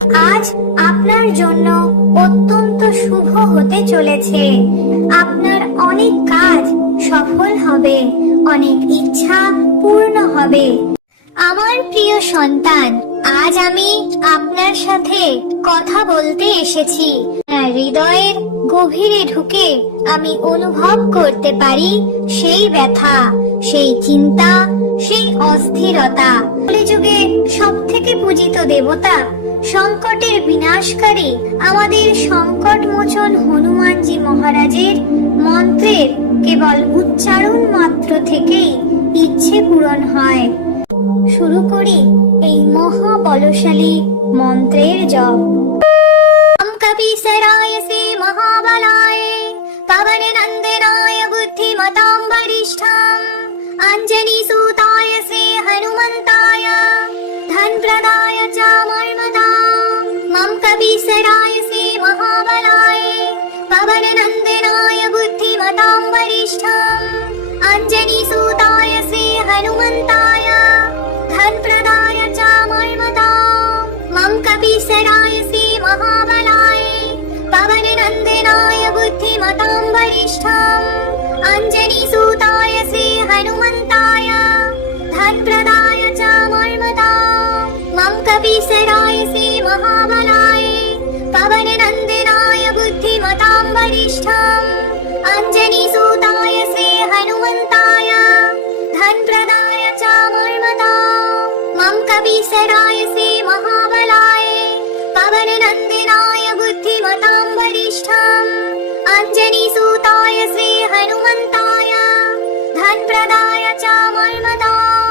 আজ আপনার জন্য অত্যন্ত শুভ হতে চলেছে। আপনার অনেক কাজ সফল হবে, অনেক ইচ্ছা পূর্ণ হবে। আমার প্রিয় সন্তান, আজ আমি আপনার সাথে কথা বলতে এসেছি। হৃদয়ের গভীরে ঢুকে আমি অনুভব করতে পারি সেই ব্যথা, সেই চিন্তা, সেই অস্থিরতা। কলিযুগে সব থেকে পূজিত দেবতা, সংকটের বিনাশকারী আমাদের সংকট মোচন হনুমানজি মহারাজের মন্ত্রের কেবল উচ্চারণ মাত্র থেকেই ইচ্ছে পূরণ হয়। শুরু করি এই মহাবলশালী মন্ত্রের জপ। কপিসরায় শ্রী মহাবলায় পবন নন্দনায় বুদ্ধিমতাং বরিষ্ঠং অঞ্জনি সুতায় শ্রী হনুমন্তায় ধন প্রদায় চ মর্মদাং। মম কপিসরায় শ্রী মহাবলায় পবন নন্দনায় বুদ্ধিমতাং বরিষ্ঠং অঞ্জনি সুতায় শ্রী হনুমন্তায় ধন প্রদায় চ মর্মদাং। মম কপিসরায় শ্রী মহাবলায় পবন নন্দনায় বুদ্ধিমতাং বরিষ্ঠং অঞ্জনি সুতায় শ্রী হনুমন্তায় ধন প্রদায় চ মর্মদাং। মম কপিসরায় শ্রী মহাবলায় পবন নন্দনায় বুদ্ধিমতাং বরিষ্ঠং অঞ্জনি সুতায় শ্রী হনুমন্তায় ধন প্রদায় চ মর্মদাং। মম কপিসরায় শ্রী মহাবলায় পবন নন্দনায় বুদ্ধিমতাং বরিষ্ঠং অঞ্জনি সুতায় শ্রী হনুমন্তায় ধন প্রদায় চ মর্মদাং।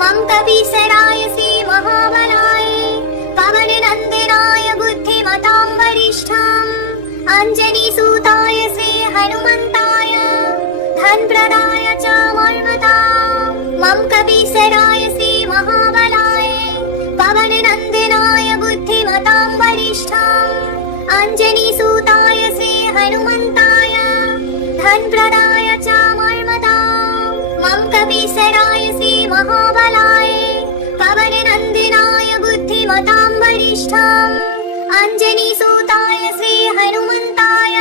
মম কপিসরায় শ্রী মহাবলায় পবন নন্দনায় বুদ্ধিমতাং বরিষ্ঠং অঞ্জনি সুতায় শ্রী হনুমন্তায় ধন প্রদায় চ মর্মদাং। মম কপিসরায় শ্রী মহাবলায় পবন নন্দনায় বুদ্ধিমতাং বরিষ্ঠং অঞ্জনি সুতায় শ্রী হনুমন্তায় ধন প্রদায় চ মর্মদাং। মম কপিসরায় শ্রী মহাবলায় পবন নন্দনায় বুদ্ধিমতাং বরিষ্ঠং অঞ্জনি সুতায় শ্রী হনুমন্তায়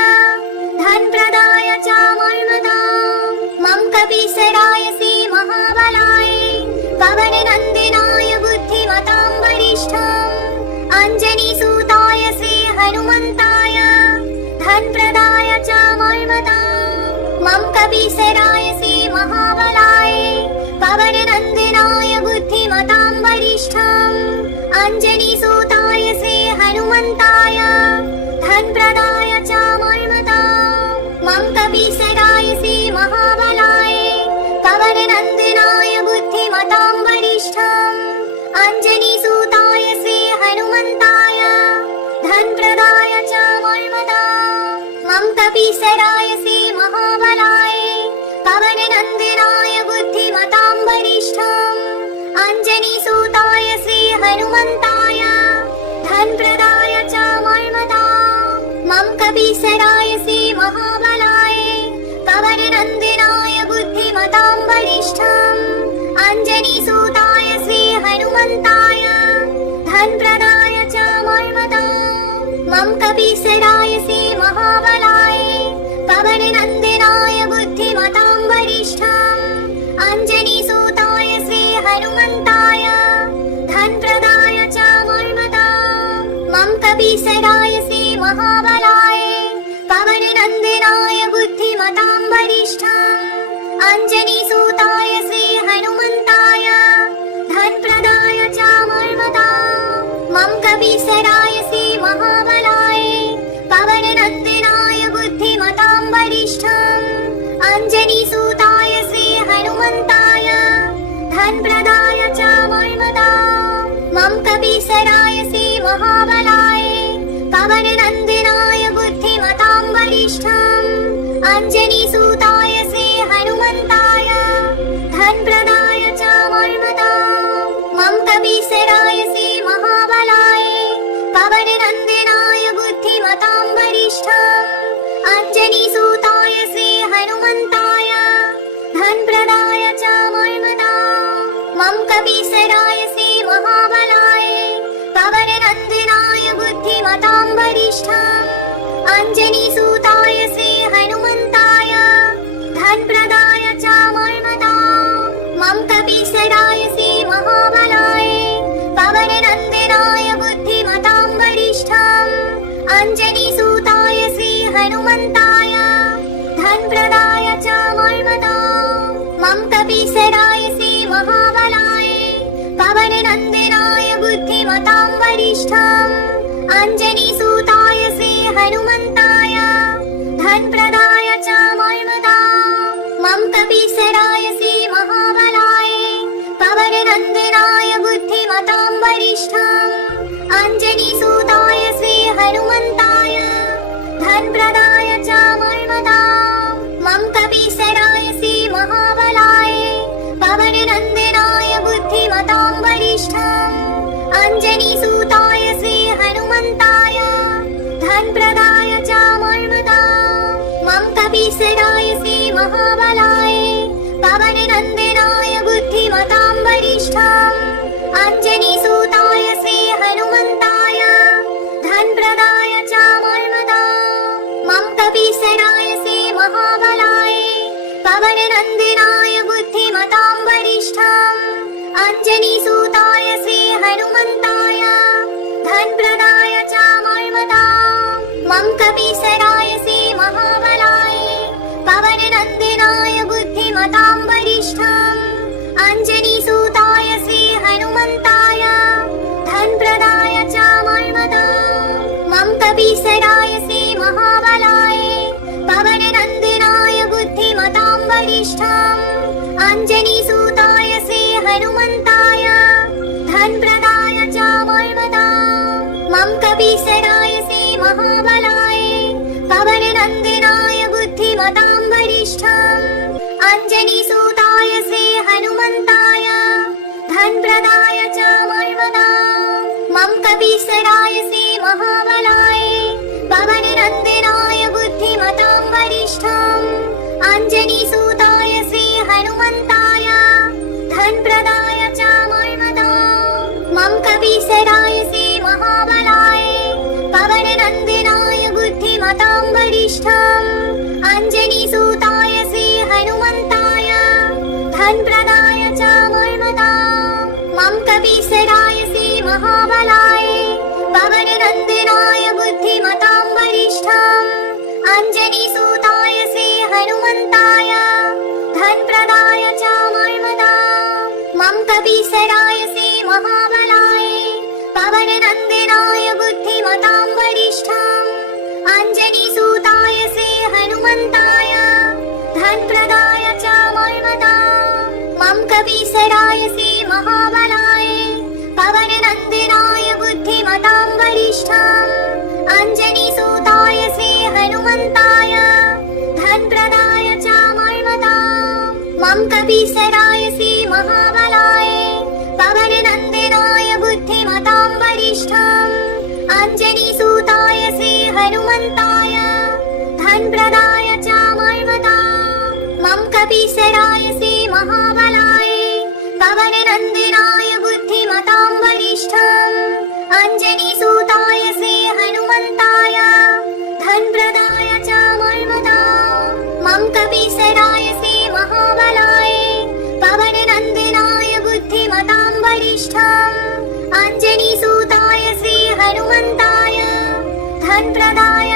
ধন প্রদায় চ মর্মদাং। মম কপিসরায় শ্রী মহাবলায় পবন নন্দনায় বুদ্ধিমতাং বরিষ্ঠং অঞ্জনি সুতায় শ্রী হনুমন্তায় ধন প্রদায় চ মর্মদাং। মম কপিসরায় শ্রী মহাবলায় পবন নন্দনায় বুদ্ধিমতাং বরিষ্ঠং অঞ্জনি সুতায় শ্রী হনুমন্তায় ধন প্রদায় চ মর্মদাং। মম কপিসরায় শ্রী মহাবলায় পবন নন্দনায় বুদ্ধিমতাং বরিষ্ঠং অঞ্জনি সুতায় শ্রী হনুমন্তায় ধন প্রদায় চ মর্মদাং। মম কপিসরায় শ্রী মহাবলায় পবন নন্দনায় বুদ্ধিমতাং বরিষ্ঠং অঞ্জনি সুতায় শ্রী হনুমন্তায় ধন প্রদায় চ মর্মদাং। মম কপিসরায় শ্রী মহাবলায় পবন নন্দনায় বুদ্ধিমতাং বরিষ্ঠং অঞ্জনি সুতায় শ্রী হনুমন্তায় ধন প্রদায় চ মর্মদাং। মম কপিসরায় শ্রী মহাবলায় পবন নন্দনায় বুদ্ধিমতাং বরিষ্ঠং অঞ্জনি সুতায় শ্রী হনুমন্তায় ধন প্রদায় চ মর্মদাং। মম কপিসরায় শ্রী মহাবলায় পবন নন্দনায় বুদ্ধিমতাং বরিষ্ঠং অঞ্জনি সুতায় শ্রী হনুমন্তায় ধন প্রদায় চ মর্মদাং। মম কপিসরায় শ্রী মহাবলায় পবন নন্দনায় বুদ্ধিমতাং বরিষ্ঠং অঞ্জনি সুতায় শ্রী হনুমন্তায় ধন প্রদায় চ মর্মদাং। মম কপিসরায় শ্রী মহাবলায় পবন নন্দনায় বুদ্ধিমতাং বরিষ্ঠং অঞ্জনি সুতায় শ্রী হনুমন্তায় ধন প্রদায় চ মর্মদাং। মম কপিসরায় শ্রী মহাবলায় পবন নন্দনায় বুদ্ধিমতাং বরিষ্ঠং অঞ্জনি সুতায় শ্রী হনুমন্তায় ধন প্রদায় চ মর্মদাং। মম কপিসরায় শ্রী মহাবলায় পবন নন্দনায় अंजनीसुताय श्री हनुमन्ताय धनप्रदाय च मन्मथाम् मम कपीसराय श्री महाबलाय पवननन्दनाय बुद्धिमतां वरिष्ठम् अंजनीसुताय श्री हनुमन्ताय धनप्रदाय च मन्मथाम् मम कपीसराय श्री महाबलाय पवननन्दनाय बुद्धिमतां वरिष्ठम् अंजनीसुताय श्री हनुमन्ताय धनप्रदाय च मन्मथाम् मम कपीसराय श्री महाबलाय पवननन्दनाय बुद्धिमतां वरिष्ठम् अंजनीसुताय श्री हनुमन्ताय धनप्रदाय च मन्मथाम् मम कपीसराय श्री महाबलाय पवननन्दनाय बुद्धिमतां वरिष्ठम् अंजनीसुताय श्री हनुमन्ताय धनप्रदाय च मन्मथाम् मम कपीसराय श्री महाबलाय पवननन्दनाय बुद्धिमतां वरिष्ठम् अंजनीसुताय श्री हनुमन्ताय धनप्रदाय च मन्मथाम् मम कपीसराय श्री महाबलाय पवननन्दनाय बुद्धिमतां वरिष्ठम् अंजनीसुताय श्री हनुमन्ताय धनप्रदाय च मन्मथाम् मम कपीसराय श्री महाबलाय पवननन्दनाय बुद्धिमतां वरिष्ठम् अंजनीसुताय श्री हनुमन्ताय धनप्रदाय च मन्मथाम् मम कपीसराय श्री महाबलाय पवननन्दनाय बुद्धिमतां वरिष्ठम् अंजनीसुताय श्री हनुमन्ताय धनप्रदाय च मन्मथाम् मम कपीसराय श्री महाबलाय पवननन्दनाय बुद्धिमतां वरिष्ठम् अंजनीसुताय श्री हनुमन्ताय धनप्रदाय च मन्मथाम् मम कपीसराय श्री महाबलाय पवननन्दनाय बुद्धिमतां वरिष्ठम् अंजनीसुताय श्री हनुमन्ताय धनप्रदाय च मन्मथाम् मम कपीसराय श्री महाबलाय पवननन्दनाय बुद्धिमतां वरिष्ठम् अंजनीसुताय श्री हनुमन्ताय धनप्रदाय च मन्मथाम् मम कपीसराय श्री महाबलाय पवननन्दनाय बुद्धिमतां वरिष्ठम् अंजनीसुताय श्री हनुमन्ताय धनप्रदाय च मन्मथाम् मम कपीसराय श्री महाबलाय पवननन्दनाय बुद्धिमतां वरिष्ठम् अंजनीसुताय श्री हनुमन्ताय धनप्रदाय च मन्मथाम् मम कपीसराय श्री महाबलाय पवननन्दनाय बुद्धिमतां वरिष्ठम् अंजनीसुताय श्री हनुमन्ताय धनप्रदाय च मन्मथाम् मम कपीसराय श्री महाबलाय पवननन्दनाय बुद्धिमतां वरिष्ठम् अंजनीसुताय श्री हनुमन्ताय धनप्रदाय च मन्मथाम् मम कपीसराय श्री महाबलाय पवननन्दनाय बुद्धिमतां वरिष्ठम् अंजनीसुताय श्री हनुमन्ताय धनप्रदाय च मन्मथाम् मम कपीसराय श्री महाबलाय पवननन्दनाय बुद्धिमतां वरिष्ठम् अंजनीसुताय श्री हनुमन्ताय धनप्रदाय